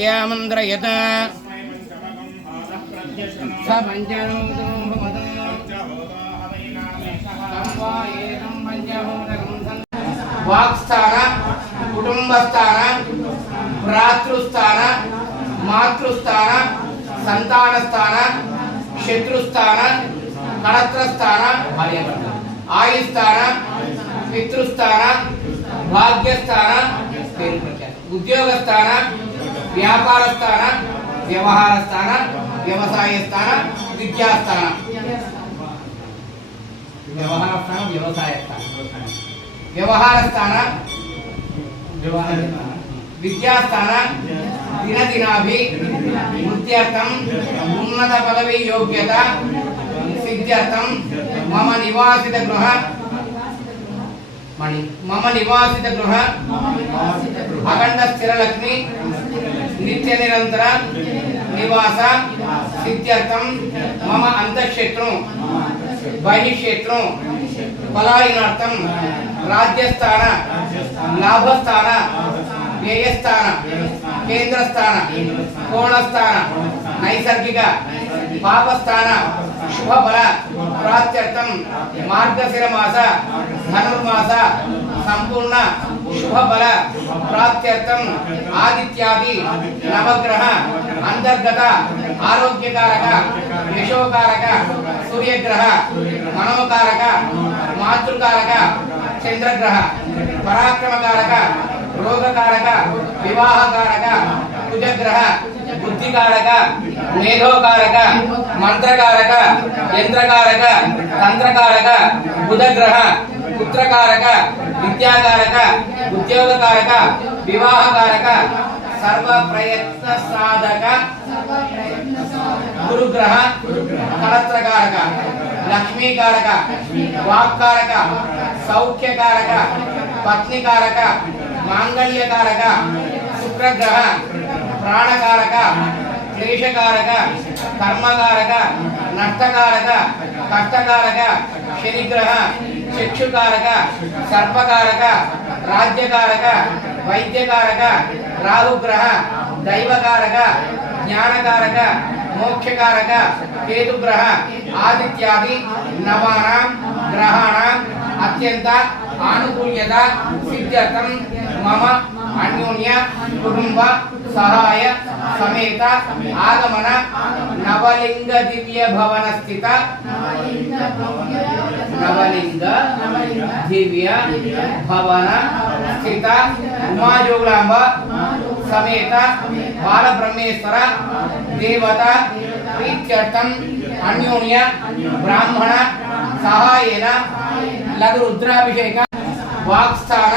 ಮನ್ಯಾಮಂದ್ರಯತ स पञ्चनोदो भवतो एतं पञ्चभूतगं वाक्स्थान ಕುಟುಂಬಸ್ಥಾನ ಭ್ರಾತೃಸ್ಥಾನ ಮಾತೃಸ್ಥಾನ ಸಂತಾನಸ್ಥಾನ ಶತ್ರುಸ್ಥಾನ ಕಳತ್ರಸ್ಥಾನ ಆಯುಸ್ಥಾನ ಪಿತೃಸ್ಥಾನ ಭಾಗ್ಯಸ್ಥಾನ ಉದ್ಯೋಗಸ್ಥಾನ భాగ్యస్థాన పేరు ప్రఖ్యాతి ఉద్యోగస్థాన వ్యాపార స్థాన వ్యవహార స్థాన వ్యవసాయ స్థాన విద్యాస్థాన. వ్యవహార స్థానం వ్యవసాయ స్థానం వ్యవహార స్థాన విద్యాస్థాన దినదినాభి వృత్త్యర్థం ఉన్నత పదవి యోగ్యత సిద్ధ్యర్థం మమ నివాసిత గృహ మణి మమ నివాసిత గృహ అఖండ స్థిరలక్ష్మి నిత్య నిరంతర నివాస సిద్ధ్యర్థం మమ అంతఃక్షేత్రం బహిక్షేత్రం పలాయనార్థం రాజ్యస్థాన లాభస్థాన వ్యయస్థాన కేంద్రస్థాన కోణస్థాన నైసర్గిక పాపస్థాన శుభఫల ప్రాత్యర్థం మార్గశిర మాస ధనుర్మాస సంపూర్ణ శుభబల ప్రాత్యర్థం ఆదిత్యాది నవగ్రహ అంతర్గత ఆరోగ్యకారక యశోకారక సూర్యగ్రహ మనోకారక మాతృకారక చంద్రగ్రహ పరాక్రమకారక రోగకారక వివాహకారక కుజగ్రహ బుద్ధికారక మేధోకారక మంత్రకారక యంత్రకారక తంత్రకారక బుధగ్రహ పుత్రకారక విద్యాకారక ఉద్యోగకారక వివాహకారక సర్వ ప్రయత్న సాధక గురుగ్రహ కళత్రకారక లక్ష్మీకారక వాక్కారక సౌఖ్యకారక పత్నికారక మాంగళ్యకారక శుక్రగ్రహ ప్రాణకారక క్లేశకారక కర్మకారక నష్టకారక కష్టకారక శనిగ్రహ చక్షుకారక సర్పకారక రాజ్యకారక వైద్యకారక రాహుగ్రహ దైవకారక జ్ఞానకారక మోక్షకారక కేతుగ్రహ ఆదిత్యాది నవానాం గ్రహాణం అత్యంత ఆనుకూల్యత సిద్ధ్యర్థం మమ అన్యోన్య కుటుంబ సహాయ సమేత ఆగమన నవలింగ దివ్య భవన స్థిత నవలింగ దివ్య భవన స్థిత ఉమాజోగులాంబ సమేత బాలబ్రహ్మేశ్వర దేవత ప్రీత్యర్థం అన్యోన్య బ్రాహ్మణ సహాయేన లఘు రుద్రాభిషేక వాక్స్థాన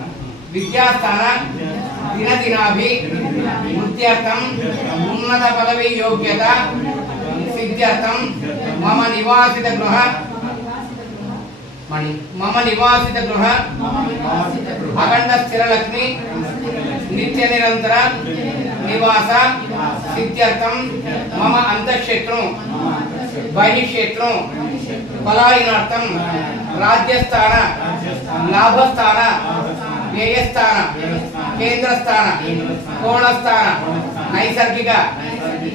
విద్యాస్థాన దినదినాభి వృత్త్యర్థం ఉన్నత పదవి యోగ్యత సిద్ధ్యర్థం మమ నివాసిత గృహ మణి మమ నివాసిత గృహ అఖండ స్థిరలక్ష్మి నిత్య నిరంతర నివాస సిద్ధ్యర్థం మమ అంతఃక్షేత్రం బహిక్షేత్రం పలాయనార్థం రాజ్యస్థాన లాభస్థాన వ్యయస్థాన కేంద్రస్థాన కోణస్థాన నైసర్గిక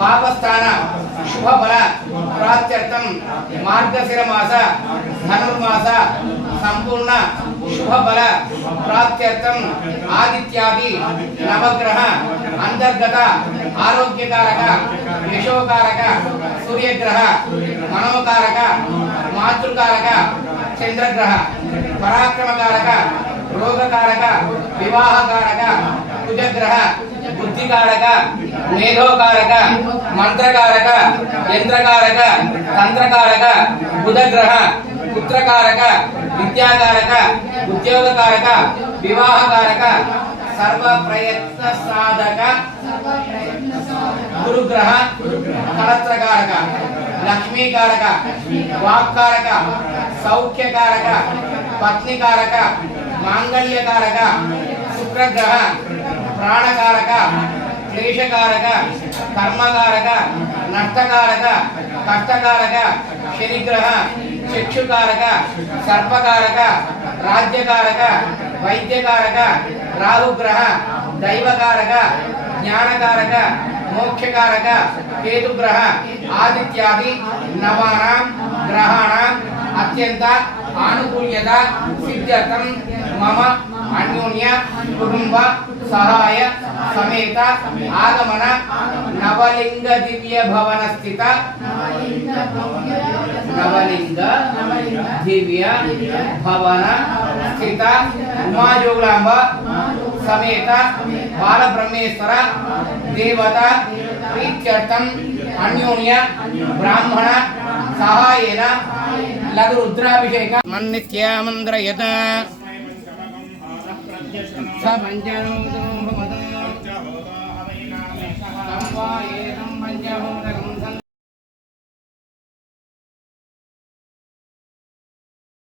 పాపస్థాన శుభబల ప్రాత్యర్థం మార్గశిర మాస ధనుర్మాస సంపూర్ణ శుభబల ప్రాత్యర్థం ఆదిత్యాది నవగ్రహ అంతర్గత ఆరోగ్యకారక యశోకారక సూర్యగ్రహ మనోకారక మాతృకారక చంద్రగ్రహ పరాక్రమకారక రోగకారక వివాహకారక కుజగ్రహ బుద్ధికారక మేధోకారక మంత్రకారక యంత్రకారక తంత్రకారక బుధగ్రహ పుత్రకారక విద్యాకారక ఉద్యోగకారక వివాహకారక సర్వ ప్రయత్న సాధక గురుగ్రహ కళత్రకారక లక్ష్మీకారక వాక్కారక సౌఖ్యకారక పత్నికారక మాంగళ్యకారక శుక్రగ్రహ ప్రాణకారక క్లేశకారక కర్మకారక నష్టకారక కష్టకారక శనిగ్రహ చక్షుకారక సర్పకారక రాజ్యకారక వైద్యకారక రాహుగ్రహ దైవకారక జ్ఞానకారక మోక్షకారక కేతుగ్రహ ఆదిత్యాది నవానాం గ్రహాణం అత్యంత ఆనుకూల్యత సిద్ధ్యర్థం మమ అన్యోన్య కుటుంబ సహాయ సమేత ఆగమన నవలింగ దివ్య భవన స్థిత నవలింగ దివ్య భవన స్థిత ఉమాజోగులాంబ సమేత బాలబ్రహ్మేశ్వర దేవత ప్రీత్యర్థం అన్యోన్య బ్రాహ్మణ సహాయేన లఘు రుద్రాభిషేక మన్నిత్యామంద్రయత. स्वपञ्चनोदो भवतो तम्वा एतं पञ्चभूतकम्